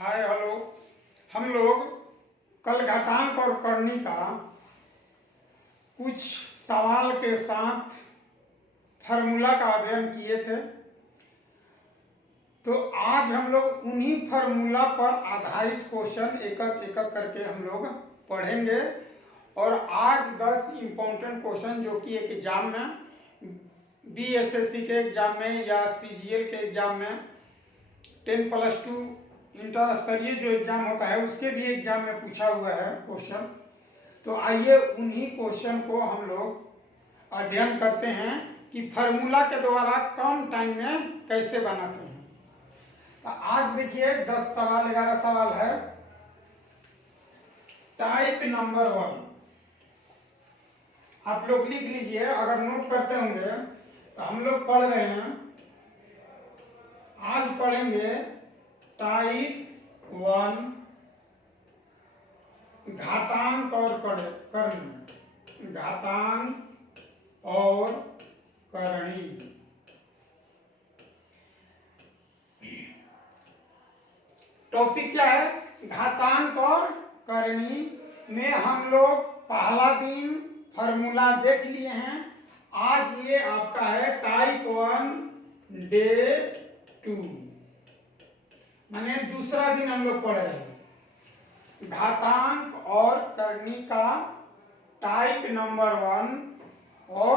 Hi hello. हम लोग कल घातांक और करनी का कुछ सवाल के साथ फार्मूला का अध्ययन किए थे। तो आज हम लोग उन्हीं फार्मूला पर आधारित क्वेश्चन एक एक करके हम लोग पढ़ेंगे। और आज 10 इम्पोर्टेंट क्वेश्चन जो कि एक एग्जाम में BSSC के एग्जाम में या CGL के एग्जाम में 10+2 इंटर स्तरीय जो एग्जाम होता है उसके भी एग्जाम में पूछा हुआ है क्वेश्चन। तो आइए उन्हीं क्वेश्चन को हम लोग अध्ययन करते हैं कि फार्मूला के द्वारा कम टाइम में कैसे बनाते हैं। तो आज देखिए 10 सवाल 11 सवाल है। टाइप नंबर 1 आप लोग लिख लीजिए, अगर नोट करते होंगे तो हम लोग पढ़ रहे हैं। आज पढ़ेंगे टाइप 1 घातांक और करनी। घातांक और करनी। टॉपिक क्या है? घातांक और करनी में हम लोग पहला दिन फार्मूला देख लिए हैं। आज ये आपका है टाइप 1 डे 2, माने दूसरा दिन हम लोग पढ़ रहे हैं। घातांक और करनी का टाइप नंबर 1 और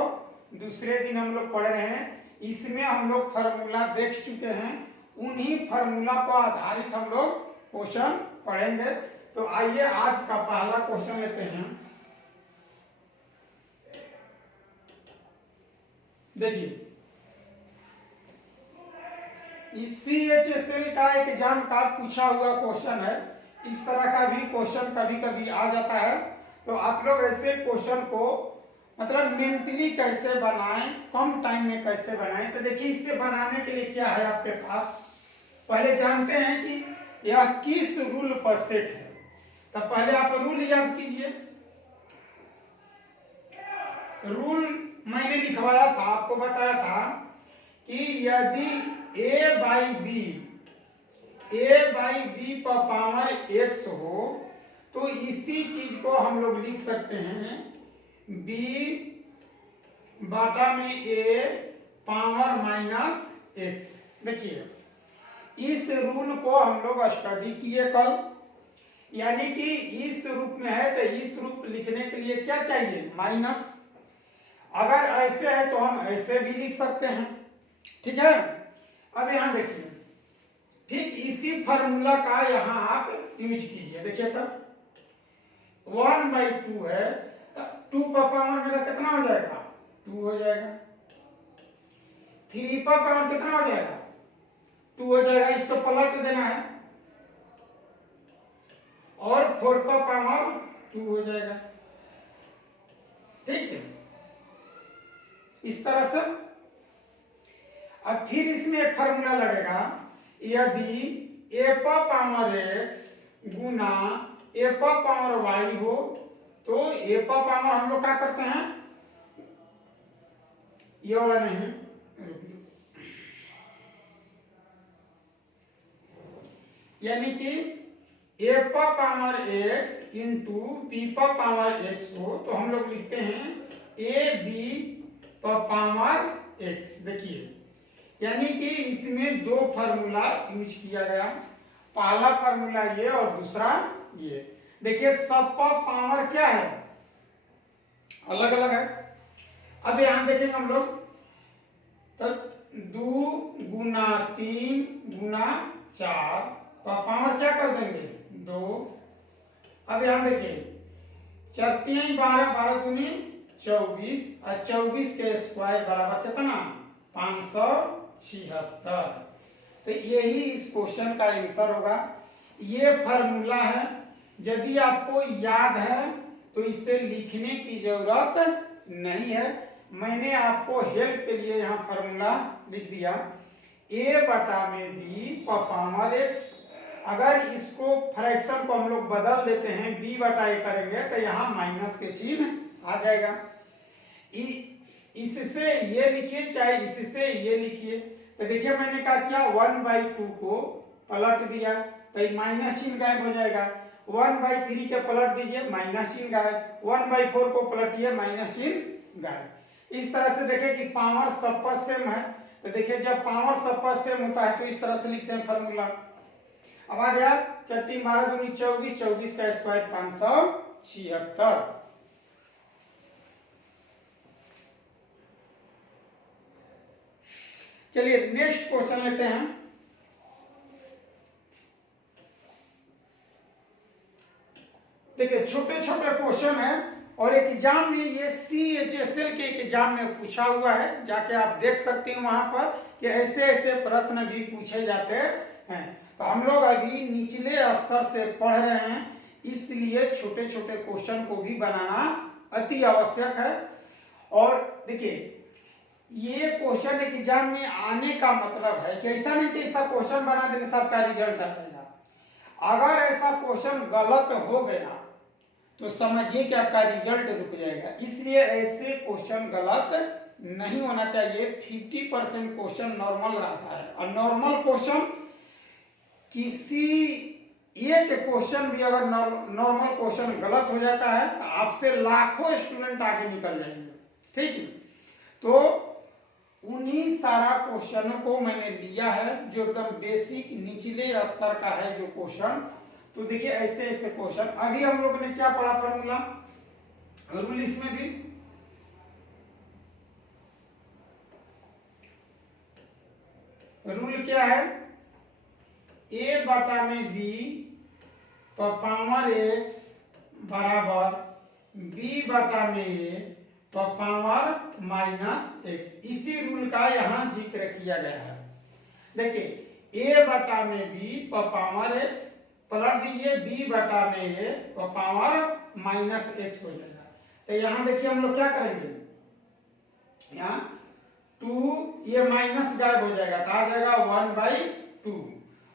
दूसरे दिन हम लोग पढ़ रहे हैं। इसमें हम लोग फार्मूला देख चुके हैं। उन्हीं फार्मूला पर आधारित हम लोग क्वेश्चन पढ़ेंगे। तो आइए आज का पहला क्वेश्चन लेते हैं। देखिए, CHSL का एक एग्जाम का पूछा हुआ क्वेश्चन है। इस तरह का भी क्वेश्चन कभी कभी आ जाता है। तो आप लोग ऐसे क्वेश्चन को मतलब मेंटली कैसे बनाएं, कम टाइम में कैसे बनाएं। तो देखिए, इससे बनाने के लिए क्या है आपके पास, पहले जानते हैं कि यह किस रूल पर सेट है। तो पहले आप रूल याद कीजिए। रूल मैंने लिखवाया था, आपको बताया था कि यदि a बाई बी पर पावर x हो तो इसी चीज को हम लोग लिख सकते हैं b बाटा में a पावर माइनस x। देखिए, इस रूल को हम लोग स्टडी किए कल, यानी कि इस रूप में है तो इस रूप लिखने के लिए क्या चाहिए? माइनस। अगर ऐसे है तो हम ऐसे भी लिख सकते हैं, ठीक है। अब यहां देखिए, ठीक इसी फार्मूला का यहां आप यूज कीजिए। देखिए, तब 1/2 है तो 2 पर पावर मेरा कितना हो जाएगा? 2 हो जाएगा। 3 पर पावर कितना हो जाएगा? 2 हो जाएगा। इसको पलट देना है और 4 पर पावर 2 हो जाएगा, ठीक है। इस तरह से अब फिर इसमें एक फार्मूला लगेगा। यदि a पर पावर x गुना a पर पावर y हो तो a पर पावर हम लोग क्या करते हैं? ये वाला नहीं, यानी कि a पर पावर x इंटू b पर पावर x हो तो हम लोग लिखते हैं ab पर पावर x। देखिए, यानी कि इसमें दो फार्मूला यूज किया गया। पहला फार्मूला ये और दूसरा ये। देखिए, सब पर पावर क्या है? अलग अलग है। अब यहां देखेंगे हम लोग तो 2 गुना 3 गुना 4 पर पावर क्या कर देंगे? 2। अब यहां देखिए, 4 3 12 12 दूनी 24 और 24 के स्क्वायर बराबर कितना? 576। तो यही इस क्वेश्चन का आंसर होगा। ये फार्मूला है। यदि आपको याद है तो इसे लिखने की जरूरत नहीं है। मैंने आपको हेल्प के लिए यहाँ फार्मूला लिख दिया। a बटा में b पर पावर x। अगर इसको फ्रैक्शन को हम लोग बदल देते हैं, b बटा a करेंगे तो यहाँ माइनस के चिन्ह आ जाएगा। इससे ये लिखिए चाहे इससे ये लिखिए। तो देखिए, मैंने क्या किया? 1/2 को पलट दिया तो ये माइनस चिन्ह गायब हो जाएगा। 1/3 के पलट दीजिए, माइनस चिन्ह गायब। 1/4 को पलटिए, माइनस चिन्ह गायब। इस तरह से देखिए कि पावर सब पर सेम है, तो देखिए जब पावर सब पर सेम होता है तो इस तरह से लिखते हैं फॉर्मूला। अब आ गया 4 3 12 दूनी 24, 24 का स्क्वायर 576। चलिए नेक्स्ट क्वेश्चन लेते हैं। देखिए छोटे छोटे क्वेश्चन है और एग्जाम में ये CHSL के एग्जाम में पूछा हुआ है, जाके आप देख सकते हैं वहां पर कि ऐसे ऐसे प्रश्न भी पूछे जाते हैं। तो हम लोग अभी निचले स्तर से पढ़ रहे हैं, इसलिए छोटे छोटे क्वेश्चन को भी बनाना अति आवश्यक है। और देखिए ये क्वेश्चन एग्जाम में आने का मतलब है कि ऐसा नहीं कि ऐसा क्वेश्चन बना देने से आपका रिजल्ट आ जाएगा। अगर ऐसा क्वेश्चन गलत हो गया तो समझिए कि आपका रिजल्ट रुक जाएगा। इसलिए ऐसे क्वेश्चन गलत नहीं होना चाहिए। 50% क्वेश्चन नॉर्मल रहता है और नॉर्मल क्वेश्चन किसी एक क्वेश्चन भी अगर नॉर्मल क्वेश्चन गलत हो जाता है तो आपसे लाखों स्टूडेंट आगे निकल जाएंगे। ठीक है, तो उन्हीं सारा क्वेश्चन को मैंने लिया है जो एकदम बेसिक निचले स्तर का है जो क्वेश्चन। तो देखिए ऐसे ऐसे क्वेश्चन अभी हम लोग ने क्या पढ़ा फॉर्मूला रूल, इसमें भी रूल क्या है, a बटा में b पावर x बराबर b बटा में a पावर माइनस x। इसी रूल का यहाँ जिक्र किया गया है। देखिए a बटा में b पावर x पलट दीजिए b बटा में a पावर माइनस x हो जाएगा। तो यहाँ देखिए हम लोग क्या करेंगे, यहाँ 2 ये माइनस गायब हो जाएगा तो आ जाएगा 1/2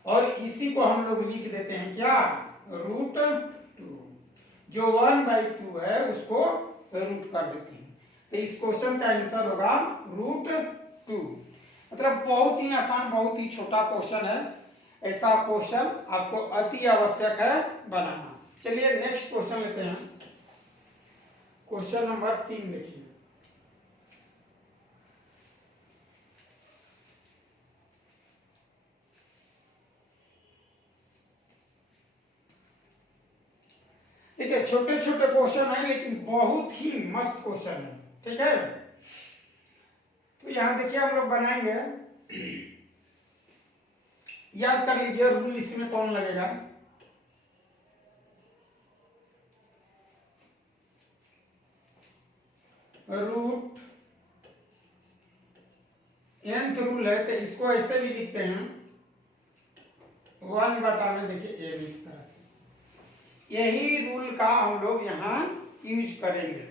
और इसी को हम लोग लिख देते हैं क्या, √2। जो 1/2 है उसको रूट कर देते हैं, तो इस क्वेश्चन का आंसर होगा √2। मतलब बहुत ही आसान, बहुत ही छोटा क्वेश्चन है। ऐसा क्वेश्चन आपको अति आवश्यक है बनाना। चलिए नेक्स्ट क्वेश्चन लेते हैं। क्वेश्चन नंबर 3 देखिए। देखिए छोटे छोटे क्वेश्चन है लेकिन बहुत ही मस्त क्वेश्चन है। ठीक है, तो यहां देखिए हम लोग बनाएंगे, याद कर लीजिए रूल इसमें कौन लगेगा, रूट nth रूल है तो इसको ऐसे भी लिखते हैं 1 बटा में देखिए a इस तरह से। यही रूल का हम लोग यहाँ यूज करेंगे।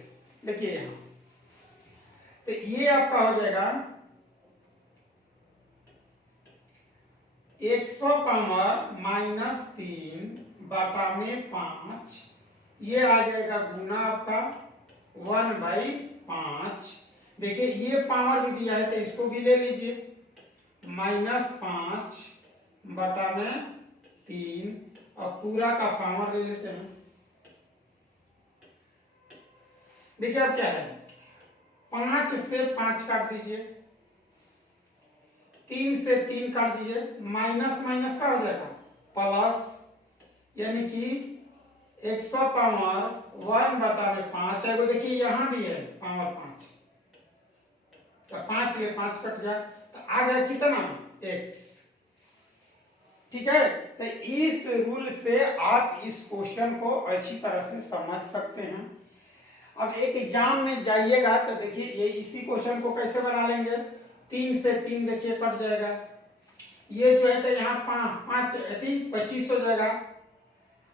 देखिए यहाँ तो ये आपका हो जाएगा x पावर -3 बटा में 5, ये आ जाएगा गुना आपका 1/5। देखिए ये पावर भी दिया है तो इसको भी ले लीजिए, -5 बटा में 3 और पूरा का पावर ले लेते हैं। देखिए अब क्या है, 5 से 5 काट दीजिए, 3 से 3 काट दीजिए, माइनस माइनस का हो जाएगा प्लस, यानी कि x पावर 1 बटा में 5 है। वो देखिए यहाँ भी है पावर 5, तो 5 ले 5 कट जाए तो आ गया कितना x। ठीक है, तो इस रूल से आप इस क्वेश्चन को अच्छी तरह से समझ सकते हैं। अब एक एग्जाम में जाइएगा तो देखिए ये इसी क्वेश्चन को कैसे बना लेंगे, 3 से 3 देखिए कट जाएगा, ये जो है तो यहाँ 5 25 हो जाएगा,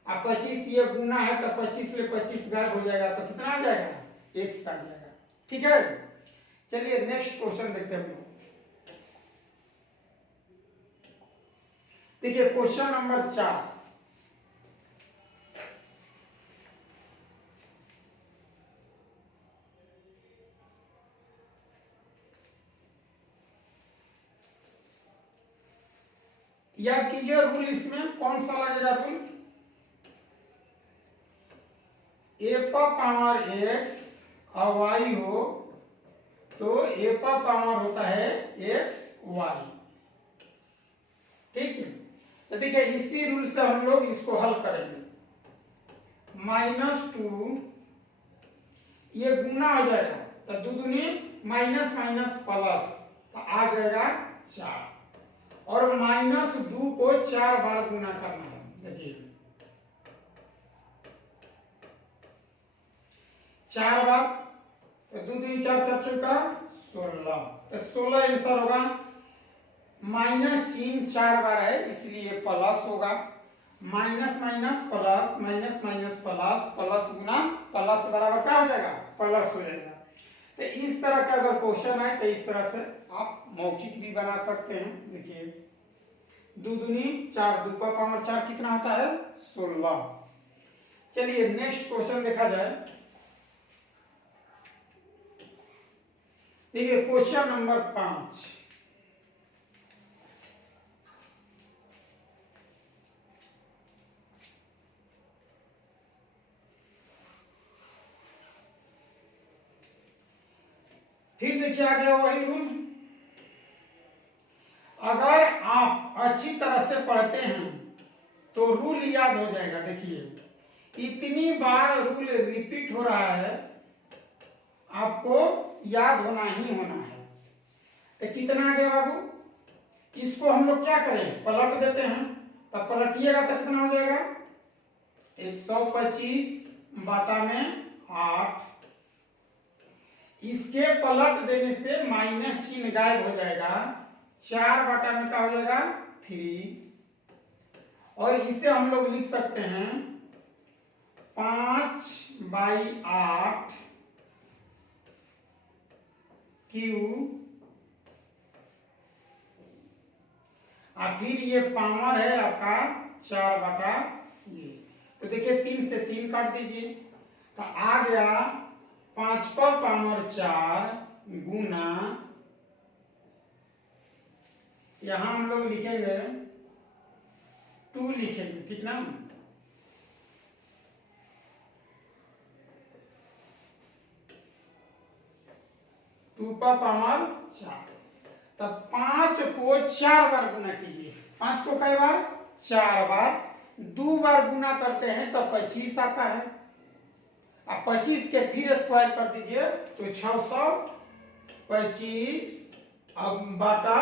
अब 25 ये गुना है तो 25 ले 25 गायब हो जाएगा तो कितना आ जाएगा x आ जाएगा। ठीक है, चलिए नेक्स्ट क्वेश्चन देखते हैं। देखिए क्वेश्चन नंबर 4, याद कीजिए रूल इसमें कौन सा लगेगा रूल, ए पर पावर एक्स और वाई हो तो ए पर पावर होता है एक्स वाई। ठीक है, तो देखिए इसी रूल से हम लोग इसको हल करेंगे। -2 ये गुना हो जाएगा तो दो दूनी माइनस माइनस प्लस तो आ जाएगा 4 और -2 को 4 बार गुना करना है। देखिए 4 बार तो दो दूनी 4 4 चौका 16 तो 16 आंसर होगा। माइनस चिन्ह 4 बार है इसलिए प्लस होगा। Minus minus plus minus minus plus plus गुना प्लस बराबर क्या हो जाएगा, प्लस हो जाएगा। तो इस तरह का अगर क्वेश्चन है तो इस तरह से आप मौखिक भी बना सकते हैं। देखिए दो दूनी 4 2 पर पावर 4 कितना होता है 16। चलिए नेक्स्ट क्वेश्चन देखा जाए। देखिए क्वेश्चन नंबर 5। फिर देखिए आ गया वही रूल। अगर आप अच्छी तरह से पढ़ते हैं तो रूल याद हो जाएगा। देखिए इतनी बार रूल रिपीट हो रहा है, आपको याद होना ही होना है। तो कितना आ गया बाबू, इसको हम लोग क्या करें, पलट देते हैं। तब पलटिएगा तो कितना हो जाएगा 125 बाटा में 8। इसके पलट देने से माइनस चिन्ह गायब हो जाएगा। 4 बाटा में क्या हो जाएगा 3 और इसे हम लोग लिख सकते हैं 5/8 क्यू और फिर ये पावर है आपका 4 बाटा ये। तो देखिए 3 से 3 काट दीजिए तो आ गया 5 पर पावर 4 गुना, यहां हम लोग लिखेंगे 2 लिखेंगे, ठीक ना। टू पर पावर 4 तब 5 को 4 बार गुना कीजिए। 5 को कई बार 4 बार, 2 बार गुना करते हैं तो 25 आता है। अब 25 के फिर स्क्वायर कर दीजिए तो 625 अब बाटा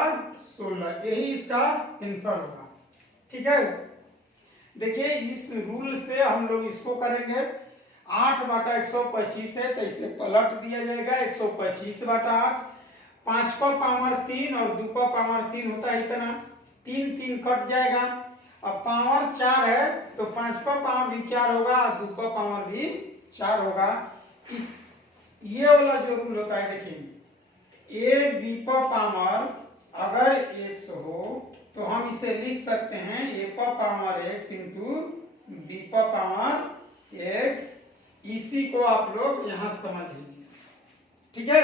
16, यही इसका आंसर होगा। ठीक है, देखिए इस रूल से हम लोग इसको करेंगे 8 बाटा 125 है तो इसे पलट दिया जाएगा 125 बाटा 8। 5 पर पावर 3 और 2 पर पावर 3 होता है इतना, 3 3 कट जाएगा। अब पावर 4 है तो 5 पर पावर भी 4 होगा, 2 पर पावर भी 4 होगा। इस ये वाला जो रूल होता है देखिए ए बी पर पावर अगर x हो तो हम इसे लिख सकते हैं a पर पावर x इंटू बी पर पावर x। इसी को आप लोग यहां समझ लीजिए, ठीक है।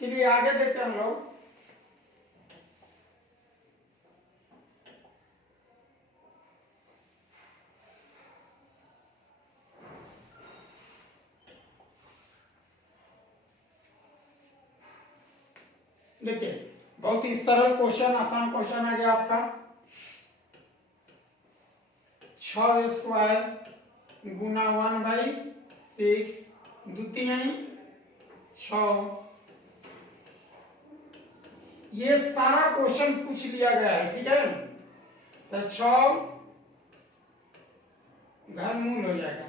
चलिए आगे देखते हैं हम लोग। देखिए बहुत ही सरल क्वेश्चन, आसान क्वेश्चन आ गया आपका। 6 स्क्वायर गुना 1/6 द्वितीय 6। ये सारा क्वेश्चन पूछ लिया गया है, ठीक है। तो 6 घनमूल हो जाएगा,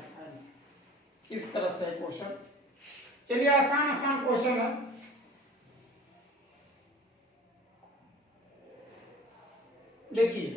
इस तरह से क्वेश्चन। चलिए आसान आसान क्वेश्चन है। देखिए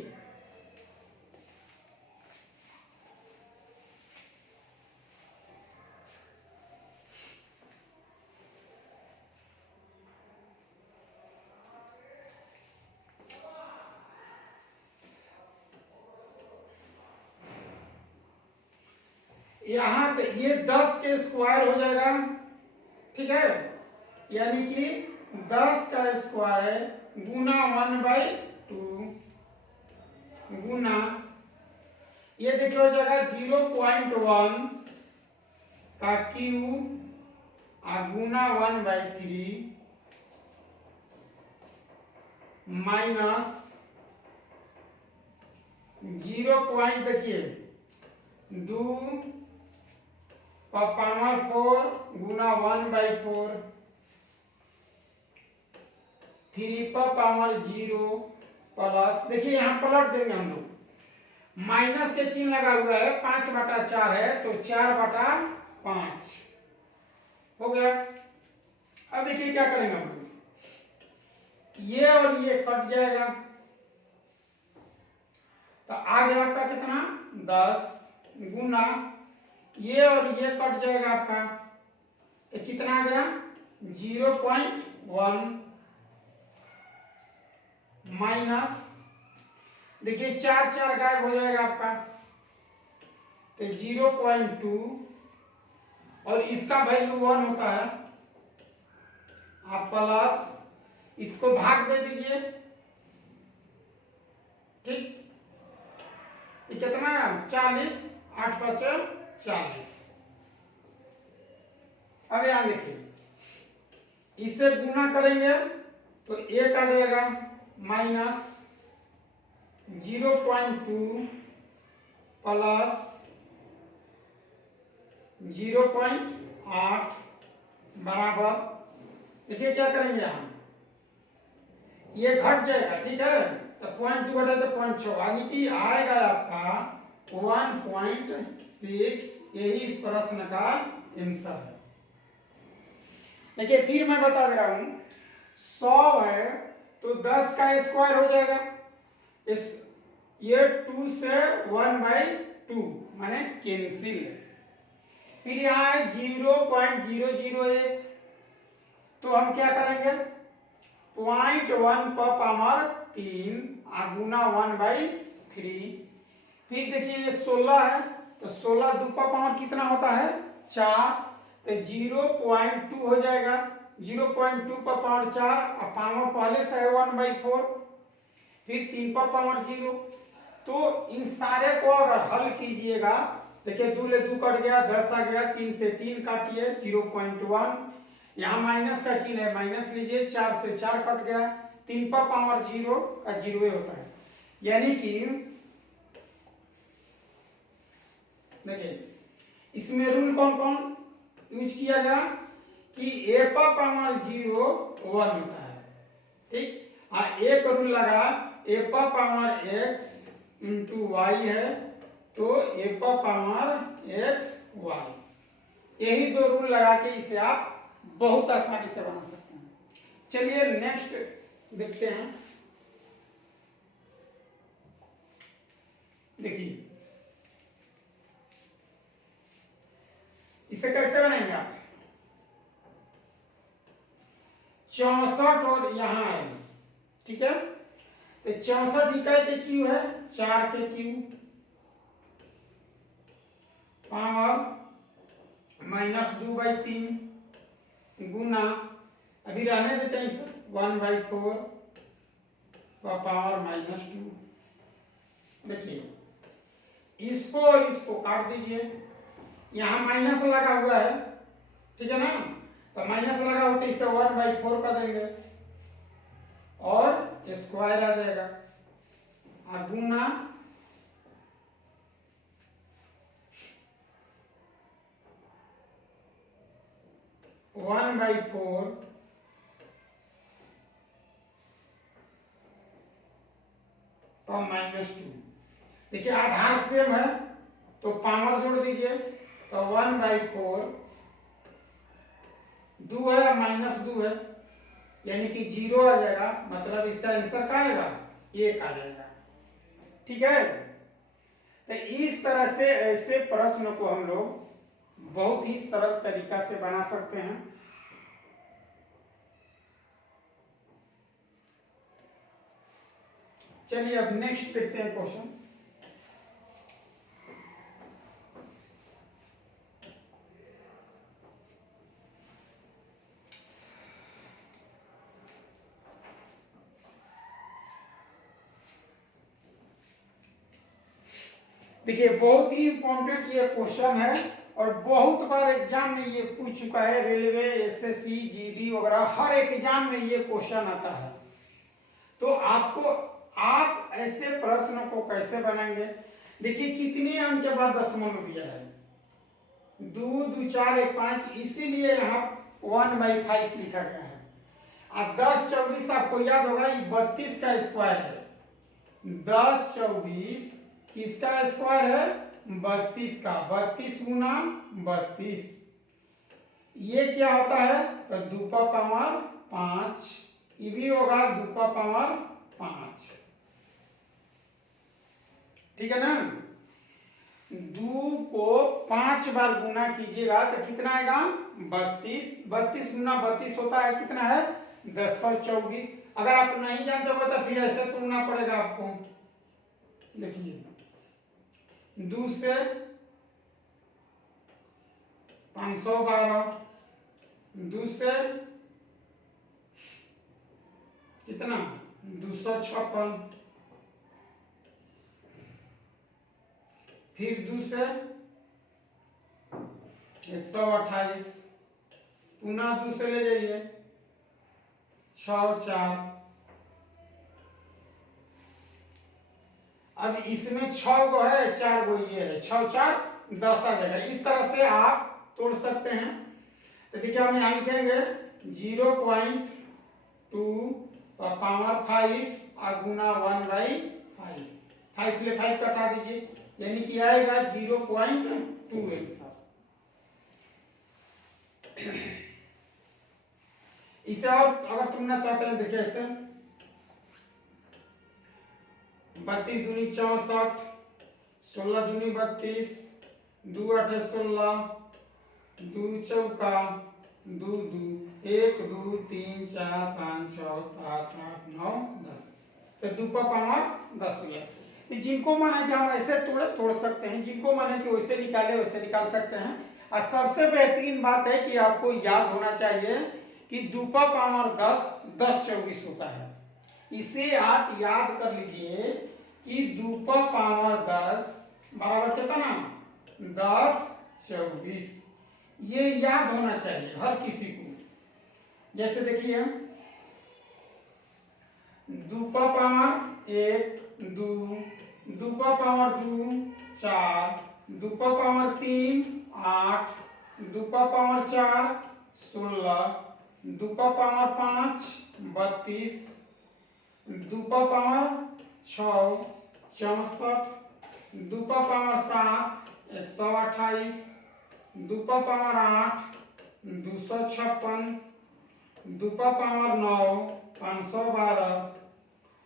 यहाँ पे ये 10 के स्क्वायर हो जाएगा, ठीक है, यानी कि 10 का स्क्वायर गुना 1/2 गुना ये देखिए हो जाएगा 0.1 का क्यूब और गुना 1/3 माइनस 0. देखिए 2 पावर 4 गुना 1/4 3 पावर 0 प्लस, देखिए यहाँ पलट देंगे हम लोग, माइनस के चिन्ह लगा हुआ है, 5/4 है तो 4/5 हो गया। अब देखिए क्या करेंगे हम लोग, ये और ये कट जाएगा तो आ गया आपका कितना 10 गुना ये और ये कट जाएगा आपका तो कितना आ गया 0.1 माइनस, देखिए 4 गायब हो जाएगा आपका तो 0.2 और इसका वैल्यू 1 होता है, आप प्लस इसको भाग दे दीजिए, ठीक, ये कितना है 40 8 5 40। अब यहां देखिए इससे गुना करेंगे तो 1 आ जाएगा माइनस 0.2 प्लस 0.8 बराबर, देखिए क्या करेंगे हम, ये घट जाएगा, ठीक है, तो 0.2 घटे तो 0.6 यानी कि आएगा आपका 1.6, यही इस प्रश्न का आंसर है। देखिए फिर मैं बता दे रहा हूं 100 है तो 10 का स्क्वायर हो जाएगा, इस ये 2 से 1/2 माने कैंसिल, फिर यहाँ है 0.001 तो हम क्या करेंगे 0.1 पर पावर 3 गुना 1/3, फिर देखिए ये 16 है तो 16 2 पर पावर कितना होता है 4 तो 0.2 हो जाएगा, 0.2 पर पावर 4 और पावर पहले से है 1/4, फिर 3 पर पावर 0, तो इन सारे को अगर हल कीजिएगा, देखिए 2 ले 2 कट गया 10 आ गया, 3 से 3 काटिए 0.1, यहाँ माइनस का चिन्ह है माइनस लीजिए, 4 से 4 कट गया, 3 पर पावर 0 का 0 होता है, यानी कि देखिए इसमें रूल कौन कौन यूज किया गया कि a पर पावर 0 1 होता है, ठीक, और एक रूल लगा a पर पावर x इंटू वाई है तो a पर पावर x y, यही दो रूल लगा के इसे आप बहुत आसानी से बना सकते हैं। चलिए नेक्स्ट देखते हैं, देखिए इसे कैसे बनाएंगे आप, 64 और यहाँ है, ठीक है, तो 64 इकाई के क्यू है 4 के क्यू पावर -2/3 गुना, अभी रहने देते हैं इसे 1/4 पावर -2, देखिए इसको और इसको काट दीजिए, यहाँ माइनस लगा हुआ है, ठीक है ना, तो माइनस लगा होते इसे 1/4 कर देंगे और स्क्वायर आ जाएगा गुना 1/4 और -2, देखिए आधार सेम है तो पावर जोड़ दीजिए तो 1/4 2 है -2 है यानी कि 0 आ जाएगा, मतलब इसका आंसर क्या आएगा 1 आ जाएगा, ठीक है। तो इस तरह से ऐसे प्रश्न को हम लोग बहुत ही सरल तरीका से बना सकते हैं। चलिए अब नेक्स्ट देखते हैं क्वेश्चन। देखिए बहुत ही इंपॉर्टेंट ये क्वेश्चन है और बहुत बार एग्जाम में ये पूछ चुका है, रेलवे, एसएससी, जीडी वगैरह हर एक एग्जाम में ये क्वेश्चन आता है। तो आप ऐसे प्रश्न को कैसे बनाएंगे? देखिए कितने अंक के बाद दशमलव दिया है, 2, 2, 4, 1, 5, इसीलिए यहाँ 1/5 लिखा गया है। अब 10, 24 आपको याद होगा 32 का स्क्वायर है। 10, 24 किसका स्क्वायर है? 32 का। 32 गुना 32 ये क्या होता है? तो 2 का पावर 5, ये भी होगा 2 का पावर 5। ठीक है ना? 2 को 5 बार गुना कीजिएगा तो कितना आएगा? 32। 32 गुना 32 होता है कितना है? 1024। अगर आप नहीं जानते हो तो फिर ऐसे तोड़ना पड़ेगा आपको। देखिए 2 से 512, 2 से कितना? 256, फिर 2 से 128, पुनः 2 से ले जाइए 6, 4। अब इसमें 6 गो है, 4 गो ये है, 6, 4, 10 आ जाएगा। इस तरह से आप तोड़ सकते हैं। तो देखिए हम यहाँ लिखेंगे 0.2 पावर 5 और गुना 1/5। 5 ले 5 कटा दीजिए, यानी कि आएगा 0.2 आंसर। इसे और अगर तुमना चाहते हैं देखिए ऐसे 32 दूनी 64, 16 दूनी 32, 2 8 16, 2 चौका 2 2, 1 2 3 4 5 6 7 8 9 10। तो 2 का पावर 10 हो गया। जिनको मन है कि हम ऐसे तोड़ सकते हैं, जिनको मन है कि वैसे निकाले वैसे निकाल सकते हैं। और सबसे बेहतरीन बात है कि आपको याद होना चाहिए कि 2 का पावर 10 10 24 होता है। इसे आप याद कर लीजिए कि 2 का पावर 10 बराबर कितना? 10 24। ये याद होना चाहिए हर किसी को। जैसे देखिए 2 का पावर 1 2, 2 का पावर 2 4, 2 का पावर 3 8, 2 का पावर 4 16, 2 का पावर 5 32, 2 का पावर 6 64, 2 का पावर 7 128, 2 का पावर 8 256, 2 का पावर 9 512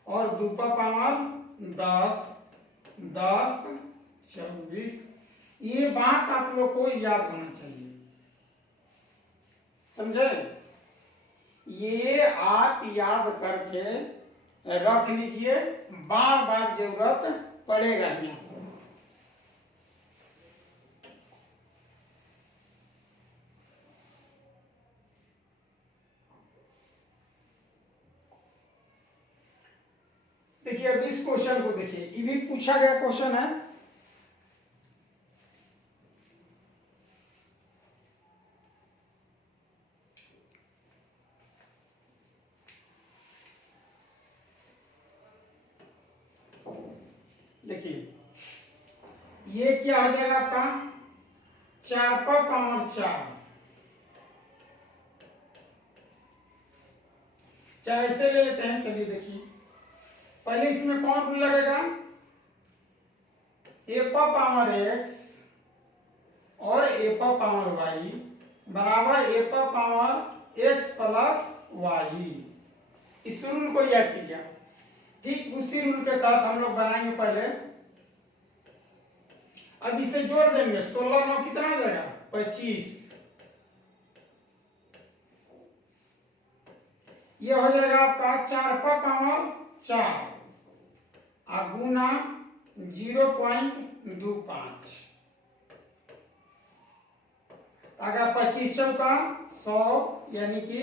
और 2 का पावर 10 10 24। ये बात आप लोग को याद होना चाहिए, समझे? ये आप याद करके रख लीजिए, बार बार जरूरत पड़ेगा ही आपको। देखिए अब इस क्वेश्चन को देखिए, ये भी पूछा गया क्वेश्चन है। देखिए ये क्या हो जाएगा आपका? 4 का पावर 4। चाहे ऐसे ले लेते हैं, चलिए देखिए पहले इसमें कौन रूल लगेगा? a का पावर x और a का पावर y बराबर a का पावर x प्लस y। इस रूल को याद कीजिए। ठीक उसी रूल के तहत हम लोग बनाएंगे पहले। अब इसे जोड़ देंगे, 16 9 कितना आ जाएगा? 25। ये हो जाएगा आपका 4 का पावर 4 गुना 0.25। अगर 25 चौका 100 यानी कि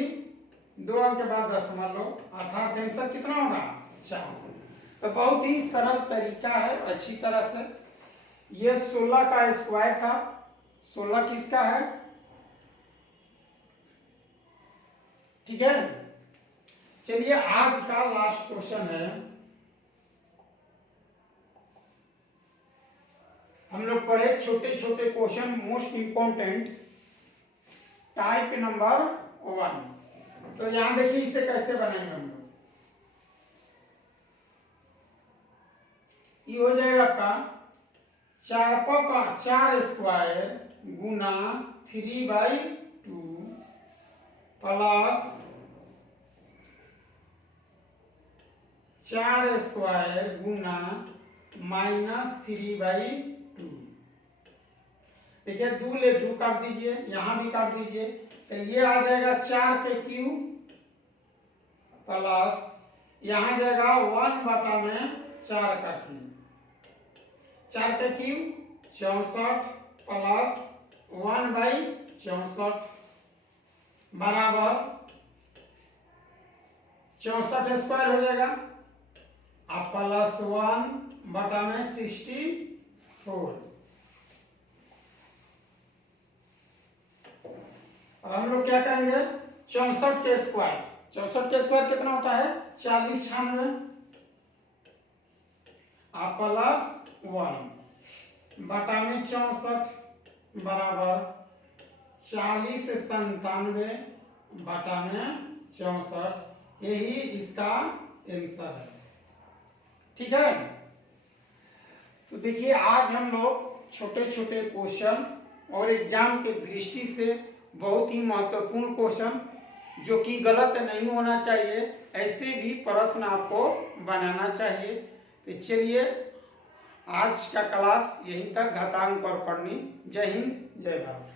2 अंक के बाद दशमलव, अर्थात आंसर कितना होगा? 4। तो बहुत ही सरल तरीका है, अच्छी तरह से ये 16 का स्क्वायर था। 16 किसका है? ठीक है। चलिए आज का लास्ट क्वेश्चन है, हम लोग पढ़े छोटे छोटे question, most important, type number 1। तो यहां देखिए इसे कैसे बनाएंगे हम लोग। ये हो जाएगा आपका 4 स्क्वायर गुना 3/2 प्लस 4 स्क्वायर गुना -3/2। ठीक है, 2 ले 2 काट दीजिए, यहां भी काट दीजिए, तो ये आ जाएगा 4 के क्यूब प्लस यहां जाएगा 1/4 का क्यूब। 4 के क्यूब 64 प्लस 1/64 बराबर 64 स्क्वायर हो जाएगा, अब प्लस 1/64। अब हम लोग क्या करेंगे, 64 के स्क्वायर, 64 के स्क्वायर कितना होता है? 40 96, आप प्लस 1/64 बराबर 40 से 97/64। यही इसका आंसर है। ठीक है, तो देखिए आज हम लोग छोटे छोटे क्वेश्चन और एग्जाम के दृष्टि से बहुत ही महत्वपूर्ण क्वेश्चन, जो कि गलत नहीं होना चाहिए, ऐसे भी प्रश्न आपको बनाना चाहिए। तो चलिए आज का क्लास यहीं तक, घातांक और करनी। जय हिंद, जय भारत।